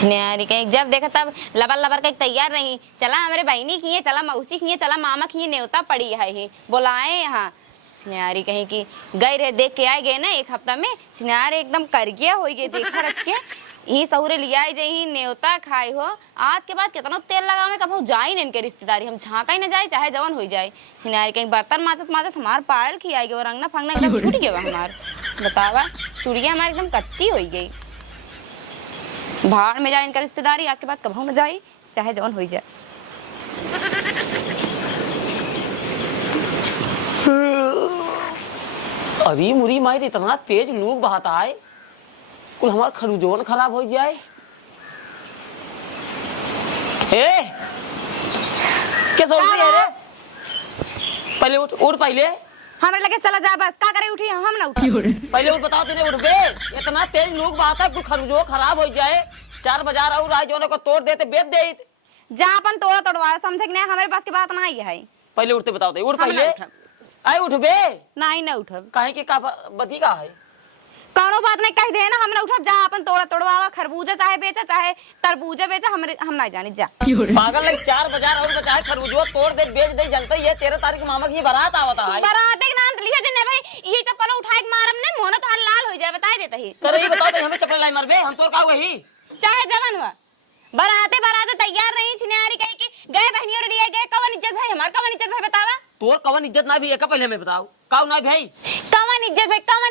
छिनारी कहीं जब देखा तब लबर लबर कहीं तैयार नहीं। चला हमारे बहनी की है, चला मौसी की है, चला मामा की है, न्योता पड़ी है ही बोलाए यहाँ। छिनारी कहीं की गए रहे देख के आए गए ना एक हफ्ता में। छिनारी एकदम कर गया हो गए देखा रख के यही सहुरे लिया जाही न्योता खाए हो। आज के बाद कितना तेल लगावे कब जाए ना इनके रिश्तेदारी हम झाँका ही ना जाए चाहे जवन हो जाए। छिनारी कहीं बर्तन माजत माजत हमार पायल खियाई और रंगना फंगना एकदम छूट गया हमार। बतावा चूड़िया हमारी एकदम कच्ची हो गई। भाड़ में जाए इनका रिश्तेदारी आज के बाद कभी न जाए चाहे जवन हो जाए। अरे मुरी माई इतना तेज लूक बहाता है कोई हमारा खरबूजोन खराब हो जाए। ए क्या सोच रही है रे? पहले उठ उठ पहले हमारे लगे चला जा बस का करे उठी हम ना उठी। पहले उठ बताओ तूने उठ बे इतना तेज लूक बहाता है खरबूजो खराब हो जाए। 4 बाजार और आए जोने को तोड़ देते बेच दे जा अपन तोड़ा तोड़वा समझे कि नहीं हमारे पास की बात ना आई है। पहले उठते बताओ उठ पहले आए उठ बे नहीं ना उठब काहे के का बदी का है कौनो बात नहीं कह दे ना हम ना उठब जा अपन तोड़ा तोड़वा खरबूजा चाहे बेचा चाहे तरबूजा बेचा हम ना जानी जा। पागल लग 4 बाजार और बचा है खरबूजो तोड़ दे बेच दे जनता ये 13 तारीख मामा की बारात आवता है। बारात के नाम लिया जने भाई ये चप्पल उठाए के मारम ने मोना तो लाल हो जाए बता देता ही। करे ये बताओ हमें चप्पल लाई मारबे हम तोर का वही चाहे जवान हुआ बराते तैयार नहीं छिनारी कहीं की गए बहनियों लिए गए कवन इज्जत भाई हमार कवन इज्जत भाई बतावा। तोर कवन इज्जत ना भी है का पहले हमें बताओ काऊ ना भाई कवन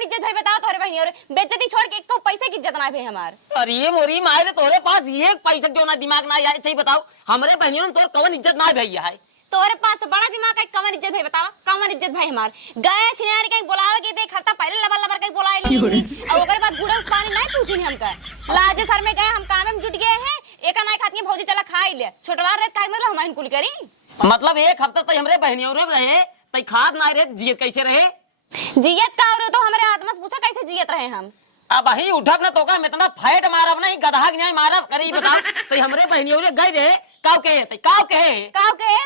इज्जत भाई बताओ तोरे बहनियों रे बेइज्जती छोड़ के एक तो पैसे की इज्जत ना भाई हमार। अरे ये मोरी मारे तोरे पास ये पैसा जो ना दिमाग ना यार सही बताओ हमरे बहनियों ने तोर कवन इज्जत ना भाई है। तोरे पास तो बड़ा दिमाग है कवन इज्जत भाई बतावा कवन इज्जत भाई हमार गए छिनारी कहीं बुलावे के देख हफ्ता पहले लबर लबर कहीं बुलाए ली और ओकरे बाद बूढ़े पानी नहीं पूछी हमका लाजे सर में गए हम काम में जुट गए हैं एक ना खाती भौजी चला खा ले छोटवा रे काहे मतलब हम कुल करी मतलब एक हफ्ता तक हमरे बहनियों रे रहे तई खाद ना रहे जियत कैसे रहे जियत का और तो हमारे आत्मा से पूछा कैसे जियत रहे हम। अब वही उठब ना तो का इतना फैट मारब नहीं गधा न्याय मारब करी बताओ तई हमरे बहनियों रे गए रहे काव के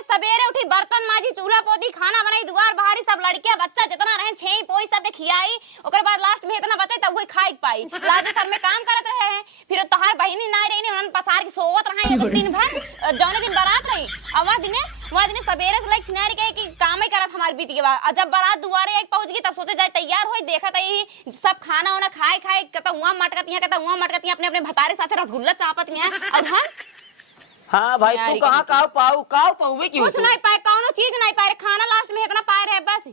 सवेरे उठी बर्तन माजी चूल्हा पोती खाना बनाई दुआर बाहरी सब लड़कियां बच्चा जितना रहे छेई पोई सब खियाई ओकर बाद लास्ट में इतना बचे तब वही खाई पाई लाजे सर में काम करत रहे हैं फिर तोहार बहिनी नाई रही उन्हन पसार के सोवत रहे एक दिन भर जौने दिन बारात रही और वहां दिने सवेरे से लाइक छिनारी कहे कि काम ही करत हमार बीत के बाद जब बारात दुआरे एक पहुंच गई तब सोचे जाए तैयार होई देखा तई सब खाना वाना खाए कता हुआ मटकती अपने अपने भतारे साथे रसगुल्ला चापती हैं और हम हाँ भाई तू कहाँ काव पाऊवे की कुछ नहीं पाए कौनो चीज नहीं पाए खाना लास्ट में इतना पाए रहे बस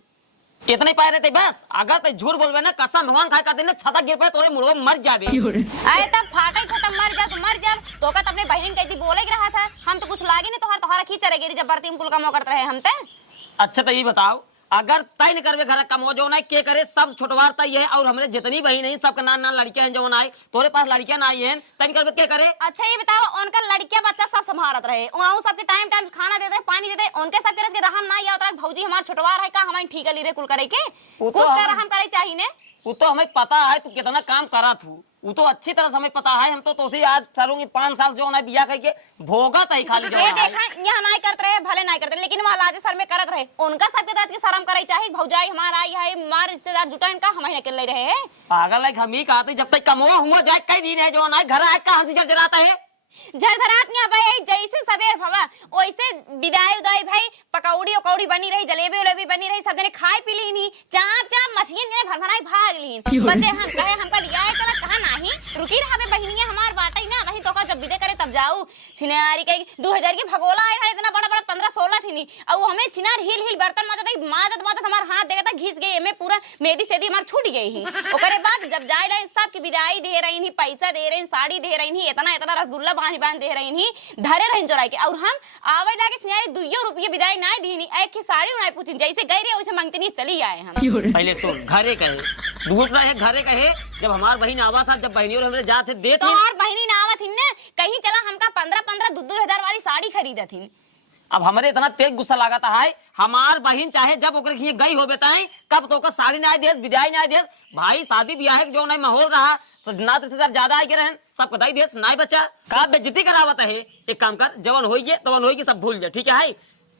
इतने पाए रहते बस अगर तो झूठ बोलबे ना कसम भगवान खाए का दिन छता गिर पे तोरे मुड़वा मर जाबे अरे तब फाटे खत्म मर जा तो का अपने बहन कहती बोले रहा था हम तो कुछ लागे नहीं तोहारा खींच रहे जब बरती कुल काम करते रहे हम ते। अच्छा तो ये बताओ अगर तय न करबे घर कम जो ना के करे सब छोटवार तय है और हमरे जितनी बहन है सबका नान लड़कियां हैं जो आए तोरे पास लड़कियां ना आई हैं तय करबे के करे। अच्छा ये बताओ उनका लड़कियां बच्चा सब संभालत रहे उन सबके टाइम खाना देते रहे पानी देते उनके सबके रस के रहम ना या उतरा भौजी हमार छोटवार है का हमारे ठीक है लीरे कुल करे के कुछ कर हम करे चाहिए ने वो तो हमें पता है तू कितना काम करा तू वो तो अच्छी तरह से हमें पता है हम तो से आज चलूंगी 5 साल जो ना बिया करके भोगत है खाली जो ये देखा यहाँ नहीं करते रहे भले नहीं करते लेकिन वहाँ लाजे सर में करत रहे उनका सबके दांत की शर्म करे चाहिए भौजाई हमारा आई है मार रिश्तेदार जुटा इनका हमारे के ले रहे हैं पागल है हम ही कहते जब तक कमो हुआ जाए कई दिन है जो ना घर आए का हमसे चल जाता है झरझरात नहीं भाई जैसे सवेर भवा वैसे विदाई उदाई भाई पकौड़ी उकौड़ी बनी रही जलेबी उलेबी बनी रही सब जने खाए पी ली चाप मछली ने भरभराई भाग ली बचे हम कहे हमका लिया है चला कहा नहीं रुकी रहा बे बहनिया हमार बाटा ही ना वही तो का जब विदे करे तब जाऊ छिनारी के 2000 की भगोला आए रहा इतना बड़ा 15-16 थी और हमें छिनार हिल बर्तन माजत हमार हाथ देखा घिस गई में पूरा मेहंदी सेदी हमार छूट गई ही ओकरे बाद जब जाए रहे सब की विदाई दे रही थी पैसा दे रही साड़ी दे रही इतना रसगुल्ला बांध दे रही थी धरे रही चोराई के और हम आवे लागे सियारी 2 रुपये विदाई ना दी एक की साड़ी नहीं पूछी जैसे गई रहे वैसे मांगते नहीं चली आए हम पहले सुन घरे कहे दूर रहे घरे कहे जब हमार बहन आवा था जब बहनियों हमने जाते दे तो और बहनी ना आवा थी ने कहीं चला हमका 15-15 2-2 वाली साड़ी खरीदा थी। अब हमारे इतना तेज गुस्सा लगाता है हमार बहन चाहे जब ओकरे खिए गई हो बताई कब तो का साड़ी ना दे विदाई ना दे भाई शादी ब्याह जो नहीं माहौल रहा नात रिश्तेदार ज्यादा आए रहन सब कदाई देश नाई बच्चा का बेइज्जती करावत है एक काम कर जवन होई गे तवन होई गे सब भूल जा ठीक है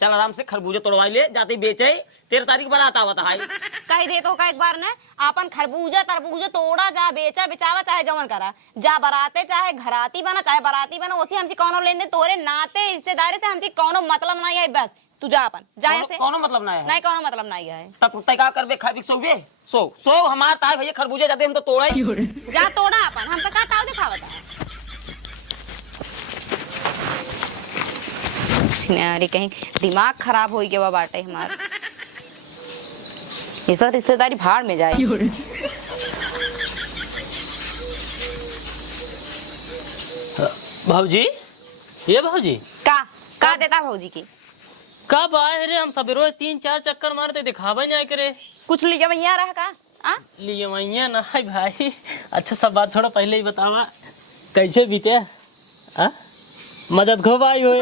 चल आराम से खरबूजे तोड़वा ले, जाते बेचे 13 तारीख बारात आवत है। कह दे तो का एक बार ना अपन खरबूजा तरबूजा तोड़ा जा, बेचा बेचावा चाहे जवन करा, जा बराते चाहे घराती बना चाहे बराती बना, उसी हमसे कौनो लेन देन तोरे नाते रिश्तेदारी से हमसे कौनो मतलब नहीं है। बस तू जा अपन जा से कौनो मतलब नहीं है। नहीं कौनो मतलब नहीं है। तब तय का करबे, खाबे सोबे सो हमार ताय भैया खरबूजे जाते हम तो तोड़े। जा तोड़ा अपन, हम तो का ताव दिखावत है। यार कहीं दिमाग खराब हो गया बाटे हमार, ये सब रिश्तेदारी भाड़ में जाए। भाजी, ये भाजी का देता भौजी की? कब आए रे? हम सबेरो 3-4 चक्कर मारते दिखावा नहीं करे। कुछ लिया भैया रहा का आ? लिए मैया ना भाई। अच्छा सब बात थोड़ा पहले ही बतावा, कैसे बीते मदद खूब आई हुए।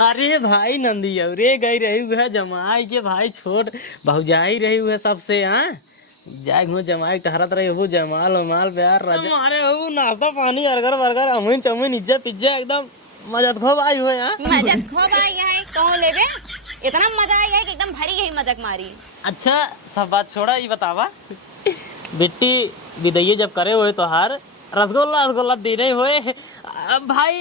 अरे भाई नंदी अरे गई रही हुए जमाई के भाई छोट भौजाई रही हुए सबसे। जाए हो जमाई टहरत रही हो, जमाल उमाल प्यार हमारे हो, नाश्ता पानी अर्गर वर्गर अमीन चमीन इज्जत पिज्जा एकदम मदद खूब आई हुए। मजाक खूब आई है, कौन लेबे? इतना मजा आई है कि एकदम भरी यही मजाक मारी। अच्छा सब बात छोड़ा, ये बतावा बिट्टी विदैये जब करे हुए तोहार रसगुल्ला रसगुल्ला दे रहे हुए भाई,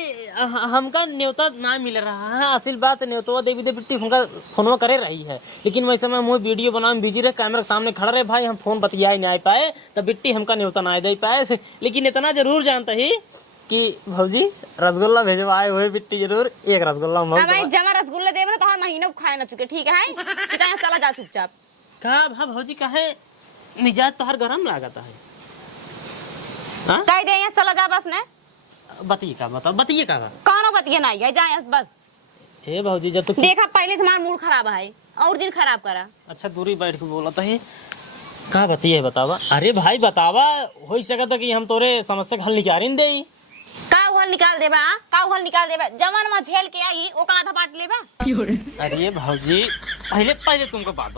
हमका न्योता ना मिल रहा है। असल बात न्योता देवी दे बिट्टी हमका फोनवा करे रही है, लेकिन वैसे मैं मुझे वीडियो बनाने बिजी रहे, कैमरा के सामने खड़ा रहे भाई, हम फोन बतिया नहीं आ पाए, तब बिट्टी हमका न्योता ना दे पाए। लेकिन इतना जरूर जानता ही कि भौजी रसगुल्ला भेजवाए हुए बिट्टी जरूर एक रसगुल्ला भाई जमा रसगुल्ला देवे तो हर महीने खाए ना चुके। ठीक है चला जा चुपचाप। का भौजी काहे मिजाज तोहर गरम लागता है? कह दे यहाँ चला जा बस ने। बतिए का बताओ, बतिए का कौनो बतिए नहीं है, जा बस। हे भौजी जब तू देखा पहले से हमारा मूड खराब है और दिन खराब करा। अच्छा दूरी बैठ के बोला था का बतिए बतावा। अरे भाई बतावा, हो सकता कि हम तोरे समस्या का हल निकाल दे। का हल निकाल देबा? का हल निकाल देबा? जमन में झेल के आई ओ का आधा बांट लेबा। अरे भौजी पहले पहले तुमको बात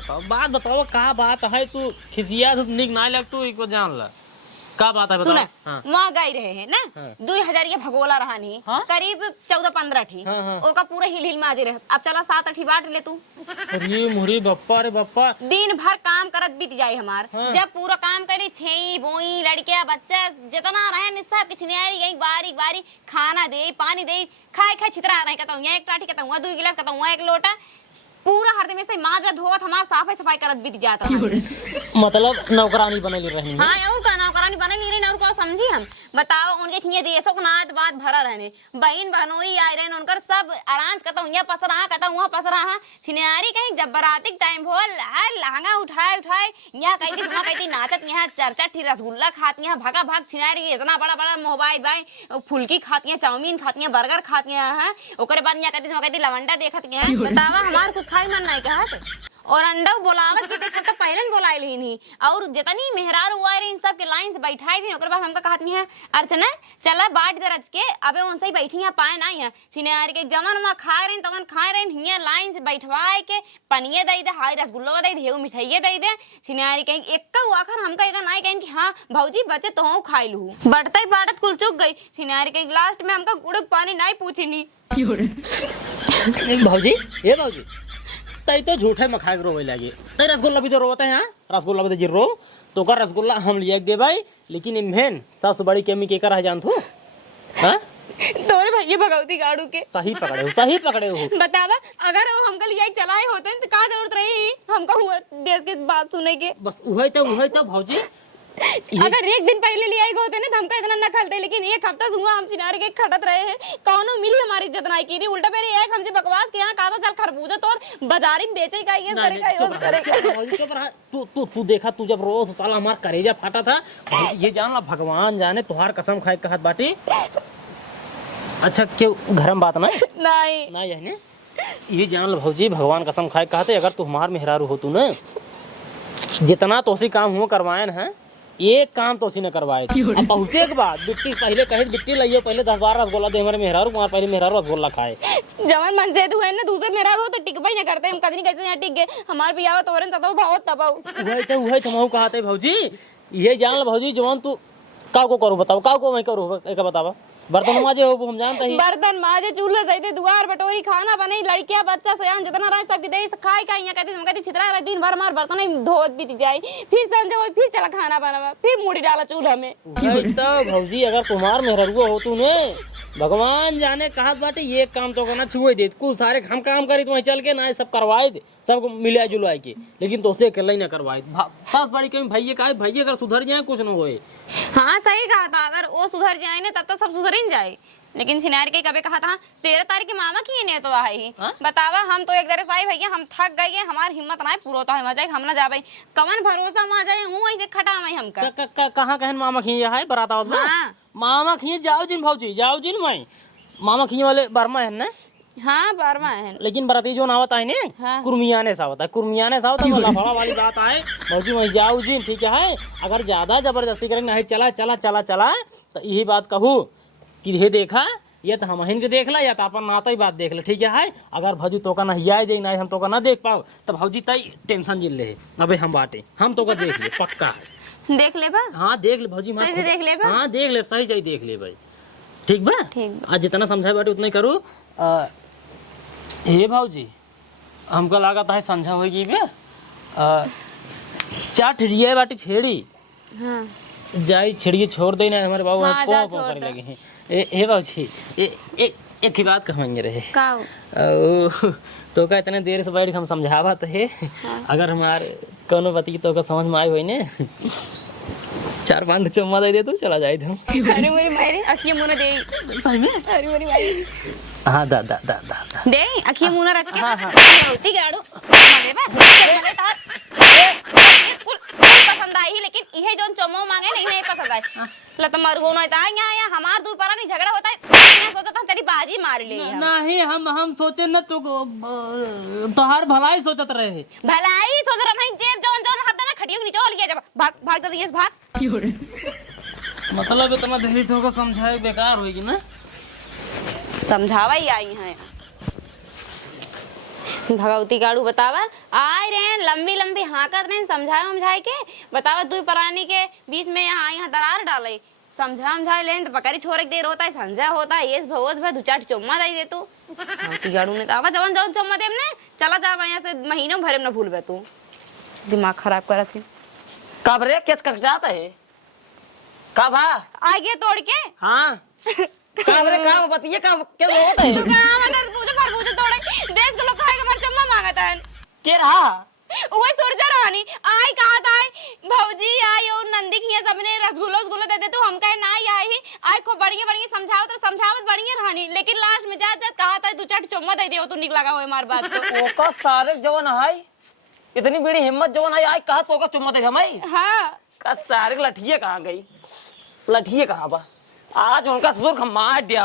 बताओ का बात है? तू खिसिया तू निक ना लग, तू एक जान ला का बात है बताओ। हाँ। वहाँ गई रहे हैं ना, 2000 के भगोला रहा नहीं। हाँ? करीब 14-15 ठी। हाँ। ओका पूरा हिल हिल में आजे रहे। अब चला 7-8 बांट ले तू। अरे मुरी बप्पा रे बप्पा, दिन भर काम करत बीत जाए हमार। हाँ। जब पूरा काम करी छेई बोई लड़किया बच्चा जितना रहे निस्सा पिछनियारी गई बारी बारी खाना दे पानी दे, खाए छितरा रहे कहता हूँ यहाँ एक टाटी कहता हूँ 2 गिलास कहता हूँ 1 लोटा, पूरा हर दिन से माजा धोवत हमार साफ सफाई करत बीत जाता। मतलब नौकरानी बनली रही। हाँ और का नौकरानी बने नहीं रहे और का समझी हम बताओ। उनके खिए देशों को नात बात भरा रहने, बहन बहनोई आए रहे उनकर सब आराम कहता हूँ यहाँ पसरा कहता हूँ वहाँ पसरा। छिनियारी कहीं जब बराती टाइम हो लहंगा उठाए यहाँ कहती वहाँ कहती नाचत, यहाँ 4-4 ठी रसगुल्ला खाती हैं भागा भाग। छिनियारी इतना बड़ा बड़ा मोबाइल भाई फुल्की खाती हैं, चाउमीन खाती हैं, बर्गर खाती हैं। ओकरे बाद यहाँ कहती लवंडा देखत हैं। बतावा हमार कुछ खाई मन नहीं कहा और अंडा बोलावत के देखा तो पहले बोलाए ली नहीं और जितनी मेहरार हुआ रही इन सब के लाइन से बैठाई थी। ओकर बाद हमका कहती है अर्चना चला बाट दरज के अबे उनसे ही बैठी हैं पाए ना है छिनियार के जमन में खाए रही तमन खाए रही हियां लाइन से बैठवाए के पनिए दे दे हाई रसगुल्ला दे दे मिठाइए दे दे। छिनियारी कहीं एक आखिर हमका एक नहीं कहीं कि हाँ भौजी बच्चे तो खाई लू बढ़ते ही बाटत कुल चुक गई। छिनियारी कहीं लास्ट में हमका गुड़क पानी नहीं पूछी नहीं। भौजी ये भौजी तई तो झूठे में खाए रोवे लगे, तई रसगुल्ला भी तो रोते हैं। रसगुल्ला भी तो जी रो तो का रसगुल्ला हम लिया दे भाई, लेकिन इनमें सबसे बड़ी कमी के कर है जान तू? हाँ तोरे भैया भगवती गाड़ू के सही पकड़े हो। बतावा अगर वो हमका लिया चलाए होते तो का जरूरत रही हमका हुआ देश की बात सुने के? बस वही तो भौजी अगर एक दिन पहले ले आई होते ना हमका इतना न खलते, लेकिन एक हफ्ता हुआ हम सिनारे के खटत रहे हैं कौनो मिली हमारी इज्जत नहीं की। उल्टा मेरे एक हमसे बकवास किया कहा चल खरबूजा तोर बाजारी में बेचे का ये करेगा। तू देखा तू जब रोज साला हमार करेजा फाटा था। ये जान ला भगवान जाने तुहार कसम खाए कहत बाटी। अच्छा क्यों घर में बात नहीं है ये जान ला भौजी भगवान कसम खाए कहते अगर तू हमार मेहरारू हो तू न जितना तोसी काम हुआ करवाए हैं एक काम तो न करवाए। अब पहुंचे के बाद बिट्टी पहले कहे बिट्टी लाइयो पहले 10-12 रसगुल्ला दे हमारे मेहरारू वहाँ पहले मेहरारू रसगुल्ला खाए। जवन मन से तू है ना दूसरे मेहरारू हो तो टिक भाई ना करते हम कदनी कैसे यहाँ टिक गए हमारे बियाह तोरन तब बहुत तबाऊ वही तो हम कहते भौजी ये जान ला भौजी जवान तू का को करू बताओ का को मैं करू एक बतावा बर्तन माजे हो वो हम जानते ही। बर्तन माजे, चूल्हा सही थे, दुआर बटोरी, खाना बने, लड़कियां बच्चा सयान जितना रहे सबकी दे खाए का यहाँ कहती हम कहती छितरा रहे दिन भर हमार बर्तन ही धोत बीत जाए, फिर संजय होई फिर चला खाना बनावा, फिर मूड़ी डाला चूल्हा में। तो भौजी अगर तुम्हार मेहरुआ हो तू ने भगवान जाने कहा बाटे ये काम तो करना छुए दे, कुल सारे हम काम करी तो चल के ना सब करवाए दे, सबको मिला जुलाए के, लेकिन तो उसे अकेला ही ना करवाए। बस बड़ी कहीं भैया का भैया अगर सुधर जाए कुछ न होए। हाँ सही कहा था, अगर वो सुधर जाए ना तब तो सब सुधर ही जाए। लेकिन सिनार के कभी कहा था 13 तारीख के मामा की ने तो आई बतावा, हम तो एक तरह से भैया हम थक गए, हमारी हिम्मत ना पूरा होता है मजा हम ना जा भाई, कवन भरोसा मा जाए हूँ ऐसे खटा मैं हम कहाँ कहन मामा खिए है बराता वाला। हाँ मामा खिए जाओ जिन भौजी जाओ जिन मैं मामा खिए वाले बर्मा है ना। हाँ बारमा है, लेकिन बराती जो नावत है ने हाँ। कुर्मियाने सा होता है, कुर्मियाने सा होता है लफड़ा वाली बात है भौजी वहीं जाओ जिन ठीक है। अगर ज्यादा जबरदस्ती करें नहीं चला चला चला चला तो यही बात कहूँ कि ये देखा ये तो हम हिन के देख ला या तो अपन नाता ही बात देख ले ठीक है। अगर भौजी तो का नहिया दे ना हम तो का ना देख पाओ तो भौजी तई टेंशन जिल ले अबे हम बाटे हम तो का देख ले पक्का देख ले बा। हाँ देख ले भौजी सही से देख ले बा। हाँ देख ले सही सही देख ले भाई ठीक बा। ठीक आज जितना समझाए बाटे उतना ही करूँ। हे भाजी हमको लागत है समझा होगी बे चाट जिया बाटी छेड़ी हाँ जाई छेड़िए छोड़ दे ना हमारे बाबू हाँ, पो जा पो छोड़ करे दे। लगे हैं। ए भाजी एक ही बात कहेंगे रहे काऊ तो का इतने देर से बैठ के हम समझावा तो है अगर हमारे कोनो बती तो का समझ में आए हुई ने 4-5 चम्मा दे तू चला जाए तुम। अरे मेरी मायरे अखियां मुना दे सही में अरे मेरी मायरे हाँ दा दे अखियां मुना रख के हाँ, हाँ। होती गाड़ो मले बा मले तार फुल पसंद आई लेकिन इहे जोन चमो मांगे नहीं नहीं पसंद आई ल त मरगो न ता यहाँ हमार दू परा नहीं झगड़ा होता है मैं सोचा था तेरी बाजी मार ले नहीं हम सोचे न तो तोहार भलाई सोचत रहे भलाई सोच रहा नहीं जेब जोन जोन हाथ ना खटियो के नीचे हो लिया जब भाग भाग जल्दी से भाग मतलब इतना देरी तो को समझाए बेकार होगी ना समझावा ही आई है भगवती गाड़ू बतावा आए रहे लंबी लंबी हाँकत रहे समझाए के बतावा दू प्राणी के बीच में यहाँ दरार डाले समझाए लेन तो पकड़ी छोड़ के देर होता है संजय होता है ये भगवत भाई 2-4 चुम्मा दे तू भगवती गाड़ू ने आवा जवन जवन चुम्मा दे ने चला जा यहाँ से महीनों भरे में न भूल तू दिमाग खराब करत है कब रे केच कच जाता है कब आगे तोड़ के हाँ कब रे कब बताइए कब क्या होता है पूछे तोड़े देश के लोग खाएगा मर चुम्मा मांगता है के रहा वही सुरजा रानी आई कहा था भौजी आई और नंदी की सबने रसगुल्लो दे दे तू हम कहे ना आई आई खूब बढ़िया समझावत बढ़िया रानी लेकिन लास्ट में जा कहा था 2-4 चुम्मा दे दियो तू निक लगा होए मार बात तो ओका सारे जवन है इतनी बड़ी हिम्मत जवन है आई कहा तो का चुम्मा दे जमाई हां का सारे लठिए कहां गई लठिए कहां बा आज उनका ससुर मार दिया